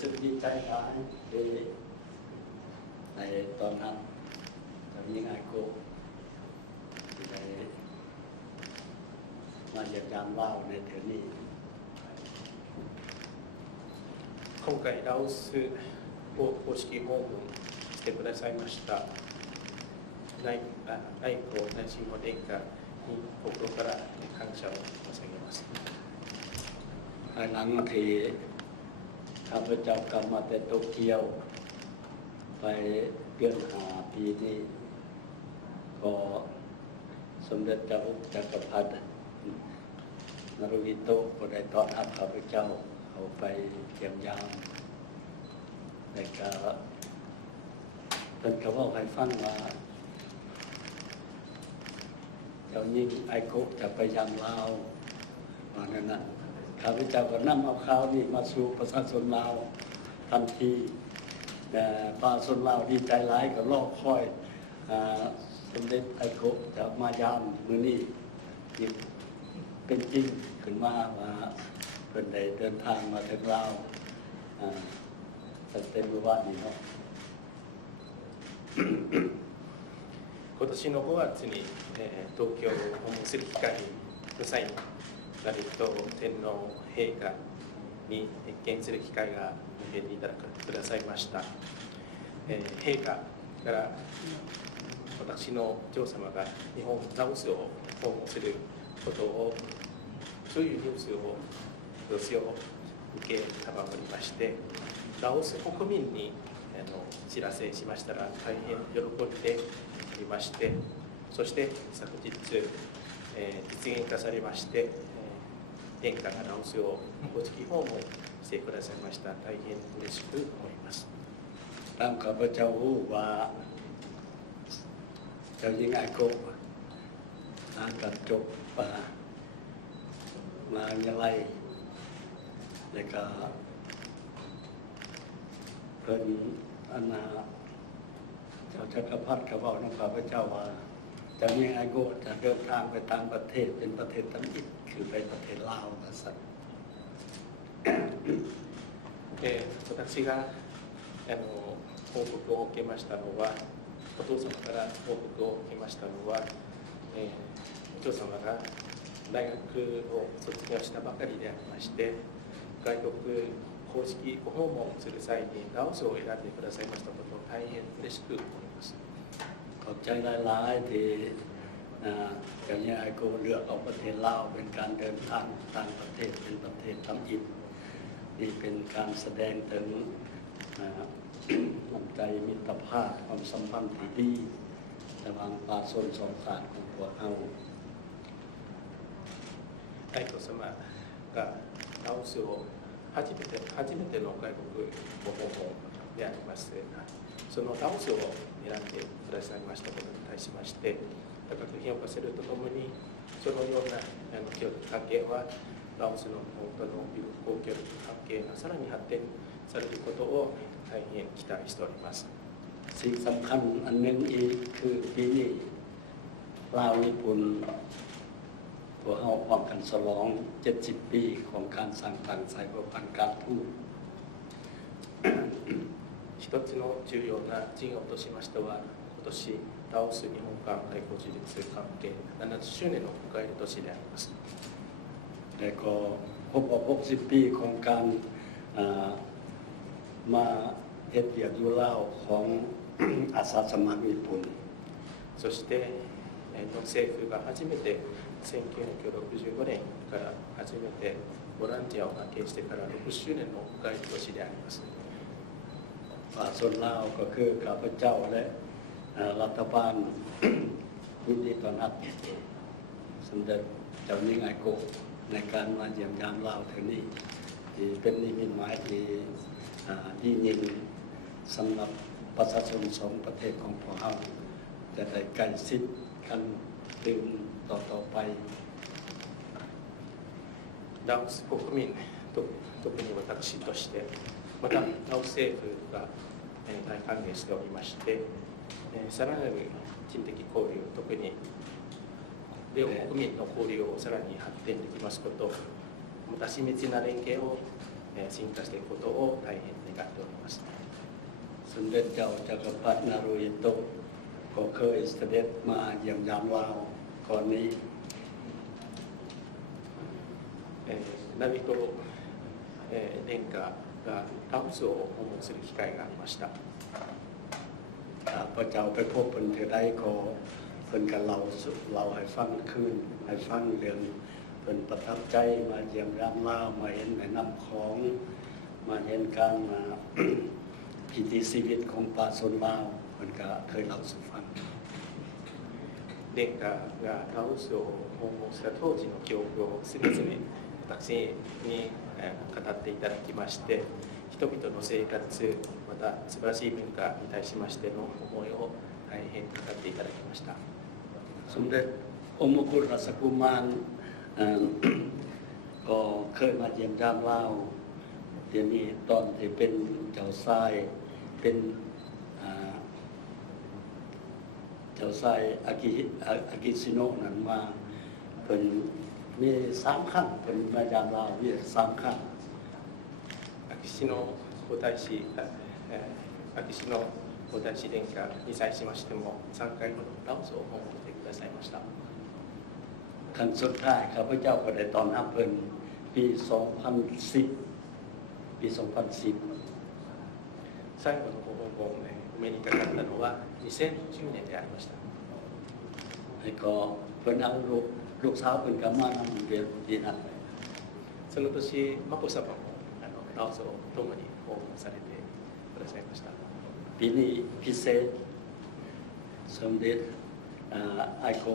สึกดีใจหลายในตอนนั้นจะมีงานโกในมาเยี่ยมยามเราในเทือนี้今回ラオスを公式訪問してくださいました愛子内親王殿下に心から感謝を捧げますภายหลังที่ข้าพเจ้ากลับมาแต่โตเกียวไปเดือน5 ปีนี้ก็สมเด็จเจ้าจักรพรรดินรุฮิโตะก็ได้ต้อนรับข้าพเจ้าเข้าไปเยี่ยมยามและก็เพิ่นก็บอกให้ฟังว่าเจ้าหญิงไอโกะจะไปยังลาวว่านั่นน่ะข้าพเจ้าก็นำเอาข่าวนี้มาสู่ประชาชนลาวทันทีแต่ประชาชนลาวดีใจหลายก็รอคอยสมเด็จไอโกะจะมายามมื้อนี้เป็นจริงขึ้นมาว่าเพิ่นได้เดินทางมาถึงลาวตั้งแต่เมื่อวานนี้เนาะ今年の5月に、東京を訪問する機会の際に成人天皇陛下に謁見する機会が受けていただくださいました、陛下から私のお嬢様が日本ラオスを訪問することをそういうニュースを寄せを受けたまわりましてラオス国民に知らせしましたら大変喜んでおりましてそして昨日、実現化されまして殿下がラオスを公式訪問してくださいました大変嬉しく思いますตามข้าพเจ้ารู้ว่าเจ้าหญิงไอโกะกับจบมาอย่างไรแล้วก็เพิ่นเจ้าจักรพรรดิก็บอกนำข้าพเจ้าว่าเจ้าหญิงไอโกะจะเดินทางไปต่างประเทศเป็นประเทศตันอิดคือไปประเทศลาวว่าซั่น私が報告を受けましたのはお父様から報告を受けましたのは、お父様が大学を卒業したばかりでありまして外国公式ご訪問する際にラオスを選んでくださいましたことを大変嬉しく思いますขอบใจหลายๆที่เจ้าหญิงไอโกะเลือกเอาประเทศลาวเป็นการเดินทางต่างประเทศเป็นประเทศทำอิฐนี่เป็นการแสดงถึงน้ำใจมิตรภาพความสัมพันธ์ที่ดีระหว่างประชาชนสองชาติของพวกเรา愛子様がラオスを初めての外国ご訪問でありますそのラオスを選んでくださいましたことに対しまして高く評価するとともにそのような協力関係はラオスの方との友好協力関係がさらに発展されることを大変期待しておりますสิ่งสำคัญอันนึงอีกคือปีนี้ลาวญี่ปุ่นพวกเราพร้อมกันฉลอง70 ปีของการสร้างทางสายสัมพันธ์การทูต一つの重要な事業としましては今年ラオス日本間外交樹立関係70周年を迎える年でありますและก็ครบรอบ60 ปีของการมาเฮ็ดเวียกอยู่ลาวของอาสาสมัครญี่ปุ่นそして日本政府が初めて1965年から初めてボランティアを派遣してから6周年を迎える年でありますส่วนลาวก็คือข้าพเจ้าและรัฐบาลยินดีต้อนรับสมเด็จเจ้าหญิงไอโกะในการมาเยี่ยมยามลาวเท่านี้ที่เป็นนิมิตหมายที่ยิ่งสำหรับประชาชนสองประเทศของพวกเราจะได้ใกล้ชิดกันตื่นต่อไปラオス国民特に私としてまたラオス政府が大歓迎しておりましてさらなる人的交流特に両国民の交流をさらに発展できますことまた親密な連携を進化していくことを大変願っております。สมเด็จเจ้าจักรพรรดินโรฮิโตะก็เคยเสด็จมาเยี่ยมยามลาวก่อนนี้ナビト殿下がラオスを訪問する機会がありました。พระเจ้าไปพบเพิ่นเทื่อใดก็เพิ่นก็เล่าให้ฟังคืนให้ฟังเรื่องเพิ่นประทับใจมาเยี่ยมยามลาวมาเห็นแม่น้ำของมาเห็นการมาพิธีชีวิตของป่าชนลาวเพิ่นก็เคยเล่าสู่ฟัง殿下がラオスを訪問した当時の記憶をすべて私に語っていただきまして、人々の生活、また素晴らしい文化に対しましての思いを大変語っていただきました。สมเด็จองค์มกุฎราชกุมารก็เคยมาเยี่ยมยามลาวเดี๋ยวนี้ตอนที่เป็นเจ้าชายเป็นเจ้าชายอากิซิโนะนั้นมาเป็นมี3ครั้งเป็นมายามลาวมี3ครั้ง秋篠皇太子殿下に際しましても3回ほどラオスを訪問してくださいました。ครั้งสุดท้ายข้าพเจ้าก็ได้ต้อนรับเพิ่นปี2010最後のご訪問をお目にかかったのは2010年でありました。แล้วก็เพิ่นเอาลูกสาวเพิ่นก็มานำเรียนปีนั้นその年眞子さまもラオスを共に訪問されてくださいました。ปีนี้พิเศษสมเด็จไอโก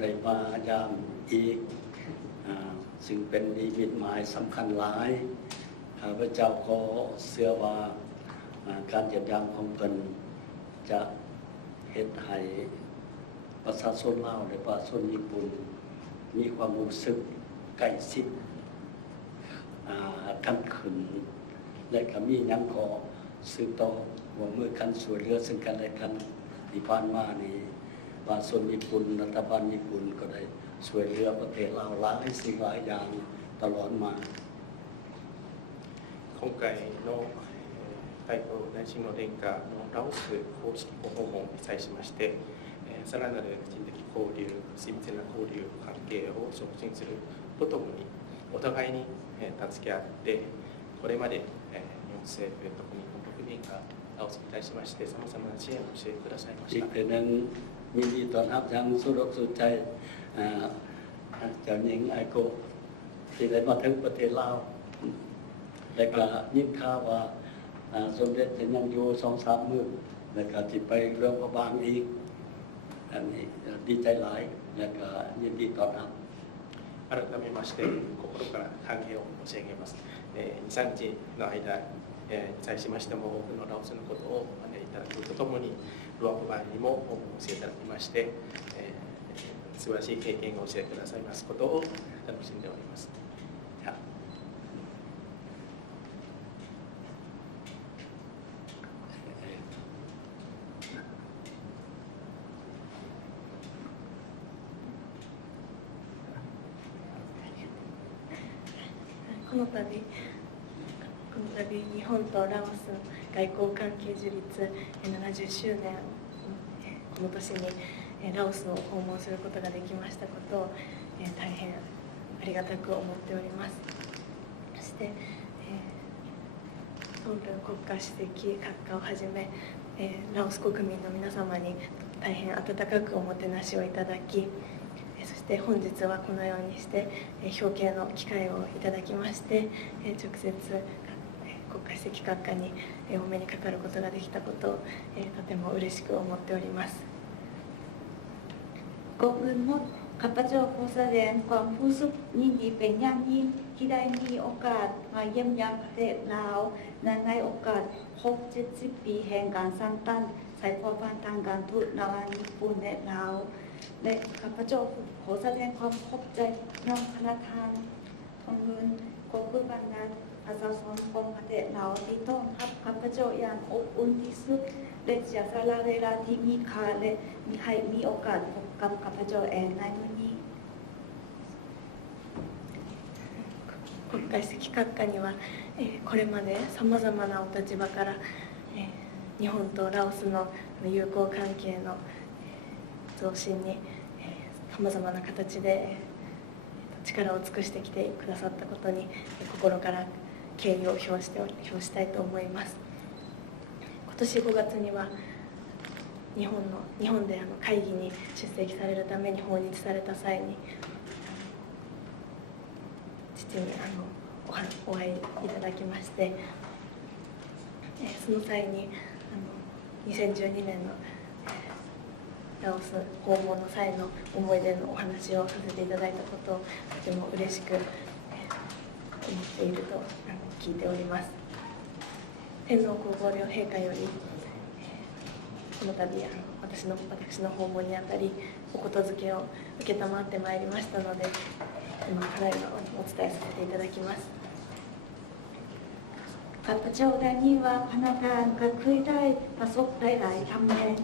ได้มายามอีกซึ่งเป็นนิมิตหมายสำคัญหลายข้าพเจ้าขอเชื่อว่าการเยี่ยมยามของเพิ่นจะเฮ็ดให้ประชาชนลาวและประชาชนญี่ปุ่นมีความรู้สึกใกล้ชิดกันขึ้นและก็มีหยังขอสืบต่อร่วมมือกันช่วยเหลือซึ่งกันและกันที่ผ่านมานี่ประชาชนญี่ปุ่นรัฐบาลญี่ปุ่นก็ได้ช่วยเหลือประเทศลาวหลายสิ่งหลายอย่างตลอดมา今回の太閤大神の殿下のラオス公式ご訪問に際しまして、さらなる人的交流、親密な交流、関係を促進するとともに、お互いに助け合って、これまで日本政府、特に日本国民がラオスに対しまして、様々な支援をしてくださいました。อีกเป็นนั้นยินดีต้อนรับอย่างสุดอกสุดใจเจ้าหญิงไอโกที่ได้มาถึงประเทศลาวและก็ยินข่าวว่าสมเด็จจะยังอยู่ 2-3 มื้อแล้วก็สิไปเรื่องพระบางอีกอันนี้ดีใจหลายและก็ยินดีต้อนรับ改めまして心から歓迎を申し上げます。2、3日の間に際しましても多くのラオスのことをお招きいただくとともに、ルアンプバーにも訪問していただきまして、素晴らしい経験を教えてくださいますことを楽しんでおります。この度日本とラオス外交関係樹立70周年この年にラオスを訪問することができましたことを大変ありがたく思っております。そして孫文国家主席閣下をはじめラオス国民の皆様に大変温かくおもてなしをいただき、そして本日はこのようにして表敬の機会をいただきまして直接国家主席閣下にお目にかかることができたことをとても嬉しく思っております。ก่อนอื่นหมดข้าพเจ้าขอแสดงความรู้สึกยินดีเป็นอย่างยิ่งที่ได้มีโอกาสมาเยี่ยมยามประเทศลาวในโอกาสครบ70 ปีแห่งการสร้างตั้นสายพอพันทางการทูตระหว่างญี่ปุ่นและลาวและข้าพเจ้าขอแสดงความขอบใจน้องคณะทานของเงินขอบคุณบรรดาประชาชนของประเทศลาวที่ต้อนรับข้าพเจ้าอย่างอบอุ่นที่สุดและเสียสละเวลาที่มีค่าและให้มีโอกาสพบกับข้าพเจ้าเองในวันนี้国家主席閣下にはこれまでさまざまなお立場から、日本とラオスの友好関係の増進にさまざまな形で力を尽くしてきてくださったことに心から敬意を表したいと思います。今年5月には日本で会議に出席されるために訪日された際に父にお会いいただきまして、その際に2012年のラオス訪問の際の思い出のお話をさせていただいたことをとても嬉しく思っていると聞いております。天皇皇后両陛下よりこの度私の訪問にあたりお言づけを承ってまいりましたので、今ただいまお伝えさせていただきます。ข้าพเจ้าได้นี้ว่าพนักงานก็เคยได้ประสบหลายๆตำแหน่ง